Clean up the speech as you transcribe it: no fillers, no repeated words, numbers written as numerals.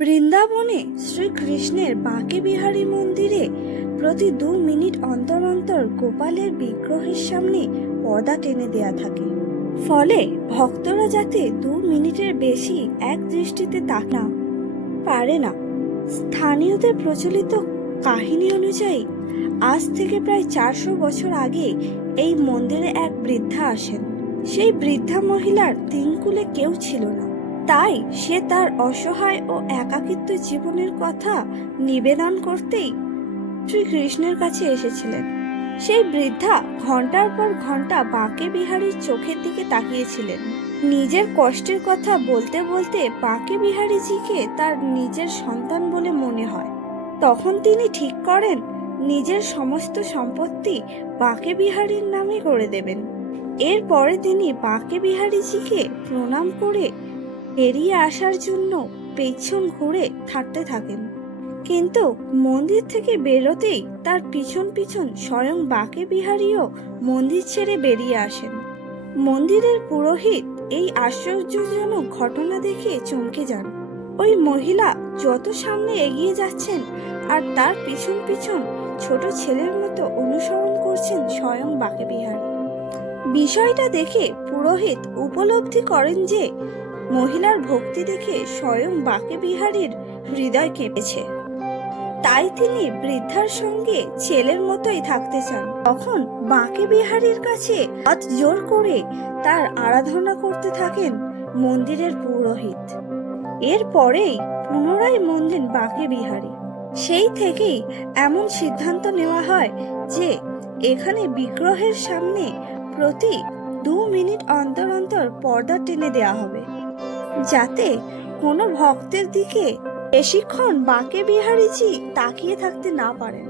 বৃন্দাবনে শ্রীকৃষ্ণের বাঁকে বিহারী মন্দিরে প্রতি 2 মিনিট অন্তর অন্তর গোপালের বিগ্রহের সামনে পর্দা টেনে দেয়া থাকে। ফলে ভক্তরা যাতে 2 মিনিটের বেশি এক দৃষ্টিতে তাকা পারে না। স্থানীয়দের প্রচলিত কাহিনী অনুযায়ী আজ থেকে প্রায় 400 বছর আগে এই মন্দিরে এক বৃদ্ধা আসেন। সেই বৃদ্ধা মহিলার 3 কুলে কেউ ছিল না, তাই সে তার অসহায় ও একাকিত্ব জীবনের কথা নিবেদন করতেই শ্রীকৃষ্ণের কাছে এসেছিলেন। সেই বৃদ্ধা ঘন্টার পর ঘন্টা বাঁকে বিহারীর চোখের দিকে তাকিয়েছিলেন। নিজের কষ্টের কথা বলতে বলতে বাঁকে বিহারীজিকে তার নিজের সন্তান বলে মনে হয়। তখন তিনি ঠিক করেন নিজের সমস্ত সম্পত্তি বাঁকে বিহারীর নামে করে দেবেন। এরপরে তিনি বাঁকে বিহারীজিকে প্রণাম করে বেরিয়ে আসার জন্য পেছন ঘুরে থাকতে থাকেন। কিন্তু মন্দির থেকে বেরোতেই তার পিছন পিছন স্বয়ং বাঁকে বিহারীও মন্দির ছেড়ে বেরিয়ে আসেন। মন্দিরের পুরোহিত এই আশ্চর্যজনক ঘটনা দেখে চমকে যান। ওই মহিলা যত সামনে এগিয়ে যাচ্ছেন আর তার পিছন পিছন ছোট ছেলের মতো অনুসরণ করছেন স্বয়ং বাঁকে বিহারী। বিষয়টা দেখে পুরোহিত উপলব্ধি করেন যে মহিলার ভক্তি দেখে স্বয়ং বাঁকে বিহারীর হৃদয় কেঁপেছে। তাই তিনি বৃদ্ধার সঙ্গে ছেলের মতোই থাকতে চান। তখন বাঁকে বিহারীর কাছে হাত জোর করে তার আরাধনা করতে থাকেন মন্দিরের পুরোহিত। এরপরেই পুনরায় মন্দির বাঁকে বিহারী। সেই থেকেই এমন সিদ্ধান্ত নেওয়া হয় যে এখানে বিগ্রহের সামনে প্রতি 2 মিনিট অন্তর অন্তর পর্দা টেনে দেয়া হবে, যাতে কোনো ভক্তের দিকে বেশিক্ষণ বাঁকে বিহারীজি তাকিয়ে থাকতে না পারেন।